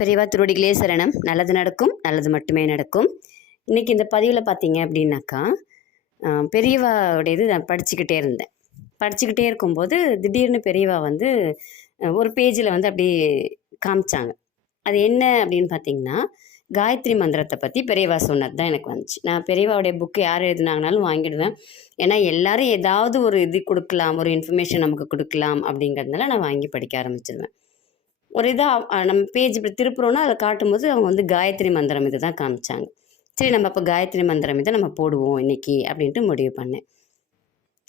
பெரியவா திருவடிகளே சரணம். நல்லது நடக்கும், நல்லது மட்டுமே நடக்கும். இன்றைக்கி இந்த பதிவில் பார்த்தீங்க அப்படின்னாக்கா, பெரியவாவுடையது நான் படிச்சுக்கிட்டே இருக்கும்போது திடீர்னு பெரியவா வந்து ஒரு பேஜில் வந்து அப்படி காமிச்சாங்க. அது என்ன அப்படின்னு பார்த்தீங்கன்னா, காயத்ரி மந்திரத்தை பற்றி பெரியவா சொன்னது தான் எனக்கு வந்துச்சு. நான் பெரியவாவுடைய புக்கு யார் எழுதுனாங்கனாலும் வாங்கிடுவேன். ஏன்னா எல்லோரும் ஏதாவது ஒரு இது கொடுக்கலாம், ஒரு இன்ஃபர்மேஷன் நமக்கு கொடுக்கலாம் அப்படிங்கிறதுனால நான் வாங்கி படிக்க ஆரம்பிச்சிடுவேன். ஒரு இதாக நம்ம பேஜ் இப்படி திருப்புறோன்னா அதை காட்டும்போது அவங்க வந்து காயத்ரி மந்திரம் இது தான் காமிச்சாங்க. சரி, நம்ம அப்போ காயத்ரி மந்திரம் இதை நம்ம போடுவோம் இன்றைக்கி அப்படின்ட்டு முடிவு பண்ணேன்.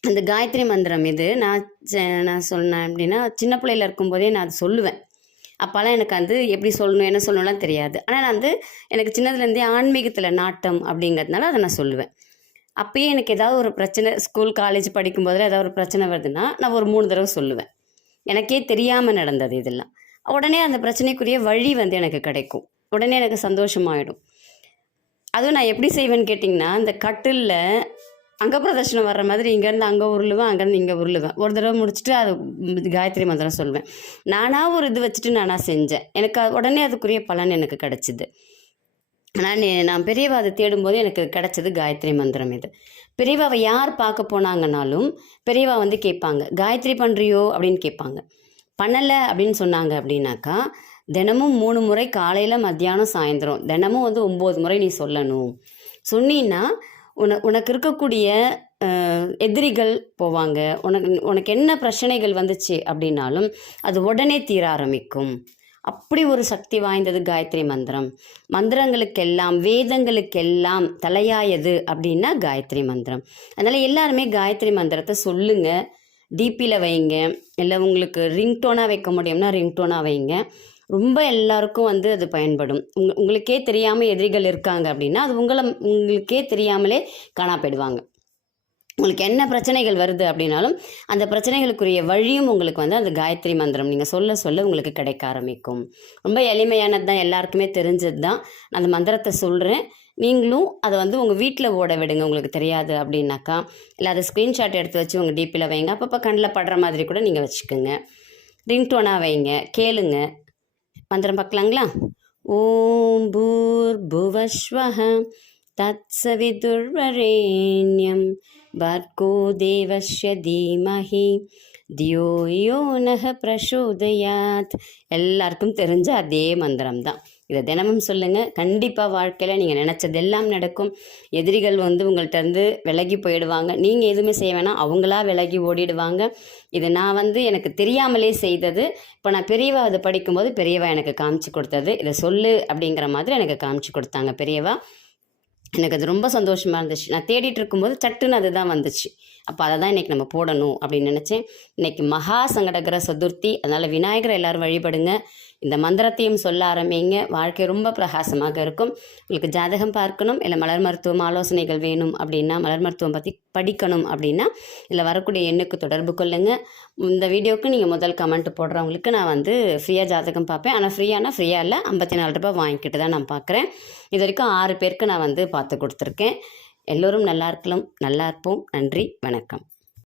அந்த காயத்ரி மந்திரம் இது நான் சொன்னேன் அப்படின்னா, சின்ன பிள்ளையில் இருக்கும்போதே நான் அது சொல்லுவேன். அப்போல்லாம் எனக்கு வந்து எப்படி சொல்லணும் என்ன சொல்லணும்லாம் தெரியாது. ஆனால் நான் வந்து எனக்கு சின்னதுலேருந்தே ஆன்மீகத்தில் நாட்டம் அப்படிங்கிறதுனால அதை நான் சொல்லுவேன். அப்போயே எனக்கு ஏதாவது ஒரு பிரச்சனை, ஸ்கூல் காலேஜ் படிக்கும்போதில் ஏதாவது ஒரு பிரச்சனை வருதுன்னா நான் ஒரு 3 தடவை சொல்லுவேன். எனக்கே தெரியாமல் நடந்தது இதெல்லாம். உடனே அந்த பிரச்சனைக்குரிய வழி வந்து எனக்கு கிடைக்கும். உடனே எனக்கு சந்தோஷமாயிடும். அதுவும் நான் எப்படி செய்வேன்னு கேட்டிங்கன்னா, இந்த கட்டிலில் அங்க பிரதர்ஷனம் வர்ற மாதிரி இங்கேருந்து அங்கே உருளுவேன், அங்கேருந்து இங்கே உருளுவேன். ஒரு தடவை முடிச்சுட்டு அது காயத்ரி மந்திரம் சொல்லுவேன். நானாக ஒரு இது வச்சுட்டு நானாக செஞ்சேன். எனக்கு உடனே அதுக்குரிய பலன் எனக்கு கிடச்சிது. ஆனால் நான் பெரியவா அதை தேடும்போது எனக்கு கிடச்சது காயத்ரி மந்திரம் இது. பெரியவாவை யார் பார்க்க போனாங்கன்னாலும் பெரியவா வந்து கேட்பாங்க, காயத்ரி பண்ணுறியோ அப்படின்னு கேட்பாங்க. பண்ணலை அப்படின்னு சொன்னாங்க அப்படின்னாக்கா, தினமும் 3 முறை காலையில், மத்தியானம், சாயந்தரம் தினமும் வந்து 9 முறை நீ சொல்லணும். சொன்னீன்னா உனக்கு இருக்கக்கூடிய எதிரிகள் போவாங்க. உனக்கு என்ன பிரச்சனைகள் வந்துச்சு அப்படின்னாலும் அது உடனே தீர ஆரம்பிக்கும். அப்படி ஒரு சக்தி வாய்ந்தது காயத்ரி மந்திரம். மந்திரங்களுக்கெல்லாம், வேதங்களுக்கெல்லாம் தலையாயது அப்படின்னா காயத்ரி மந்திரம். அதனால் எல்லாருமே காயத்ரி மந்திரத்தை சொல்லுங்கள். டிபியில் வைங்க, இல்லை உங்களுக்கு ரிங்டோனாக வைக்க முடியும்னா ரிங்டோனாக வைங்க. ரொம்ப எல்லாருக்கும் வந்து அது பயன்படும். உங்களுக்கே தெரியாமல் எதிரிகள் இருக்காங்க அப்படின்னா அது உங்களுக்கே தெரியாமலே காணா போயிடுவாங்க. உங்களுக்கு என்ன பிரச்சனைகள் வருது அப்படின்னாலும் அந்த பிரச்சனைகளுக்குரிய வழியும் உங்களுக்கு வந்து அந்த காயத்ரி மந்திரம் நீங்கள் சொல்ல சொல்ல உங்களுக்கு கிடைக்க ஆரம்பிக்கும். ரொம்ப எளிமையானது தான், எல்லாருக்குமே தெரிஞ்சது தான். நான் அந்த மந்திரத்தை சொல்கிறேன். நீங்களும் அதை வந்து உங்கள் வீட்டில் ஓட விடுங்க. உங்களுக்கு தெரியாது அப்படின்னாக்கா, இல்லை அதை ஸ்க்ரீன்ஷாட் எடுத்து வச்சு உங்கள் டிபியில் வைங்க. அப்பப்போ கண்ணில் படுற மாதிரி கூட நீங்கள் வச்சுக்கோங்க. ரிங்டோனாக வைங்க, கேளுங்க. மந்திரம் பார்க்கலாங்களா? ஓம் பூர் புவஸ்வஹ தத்சவிதுர்வரேண்யம் பர்கோ தேவஸ்ய தீமஹி தியோ யோ நஹ பிரசோதயாத். எல்லாருக்கும் தெரிஞ்ச அதே மந்திரம் தான். இதை தினமும் சொல்லுங்கள். கண்டிப்பாக வாழ்க்கையில் நீங்கள் நினச்சதெல்லாம் நடக்கும். எதிரிகள் வந்து உங்கள்கிட்ட இருந்து விலகி போயிடுவாங்க. நீங்கள் எதுவுமே செய்ய வேணாம், அவங்களா விலகி ஓடிடுவாங்க. இது நான் வந்து எனக்கு தெரியாமலே செய்தது. இப்போ நான் பெரியவா அதை படிக்கும்போது பெரியவா எனக்கு காமிச்சு கொடுத்தது. இதை சொல்லு அப்படிங்கிற மாதிரி எனக்கு காமிச்சு கொடுத்தாங்க பெரியவா. எனக்கு அது ரொம்ப சந்தோஷமாக இருந்துச்சு. நான் தேடிட்டு இருக்கும்போது சட்டுன்னு அது தான் வந்துச்சு. அப்போ அதை தான் இன்றைக்கி நம்ம போடணும் அப்படின்னு நினச்சேன். இன்றைக்கி மகா சங்கடகர சதுர்த்தி, அதனால் விநாயகரை எல்லோரும் வழிபடுங்க. இந்த மந்திரத்தையும் சொல்ல ஆரம்பிங்க. வாழ்க்கை ரொம்ப பிரகாசமாக இருக்கும். உங்களுக்கு ஜாதகம் பார்க்கணும், இல்லை மலர் மருத்துவம் ஆலோசனைகள் வேணும் அப்படின்னா, மலர் மருத்துவம் பற்றி படிக்கணும் அப்படின்னா இல்லை வரக்கூடிய எண்ணுக்கு தொடர்பு கொள்ளுங்கள். இந்த வீடியோவுக்கு நீங்கள் முதல் கமெண்ட் போடுறவங்களுக்கு நான் வந்து ஃப்ரீயாக ஜாதகம் பார்ப்பேன். ஆனால் ஃப்ரீயாக இல்லை, 54 ரூபாய் வாங்கிக்கிட்டு தான் நான் பார்க்குறேன். இது வரைக்கும் 6 பேருக்கு நான் வந்து பார்த்து கொடுத்துருக்கேன். எல்லோரும் நல்லா இருக்கலாம், நல்லா இருப்போம். நன்றி, வணக்கம்.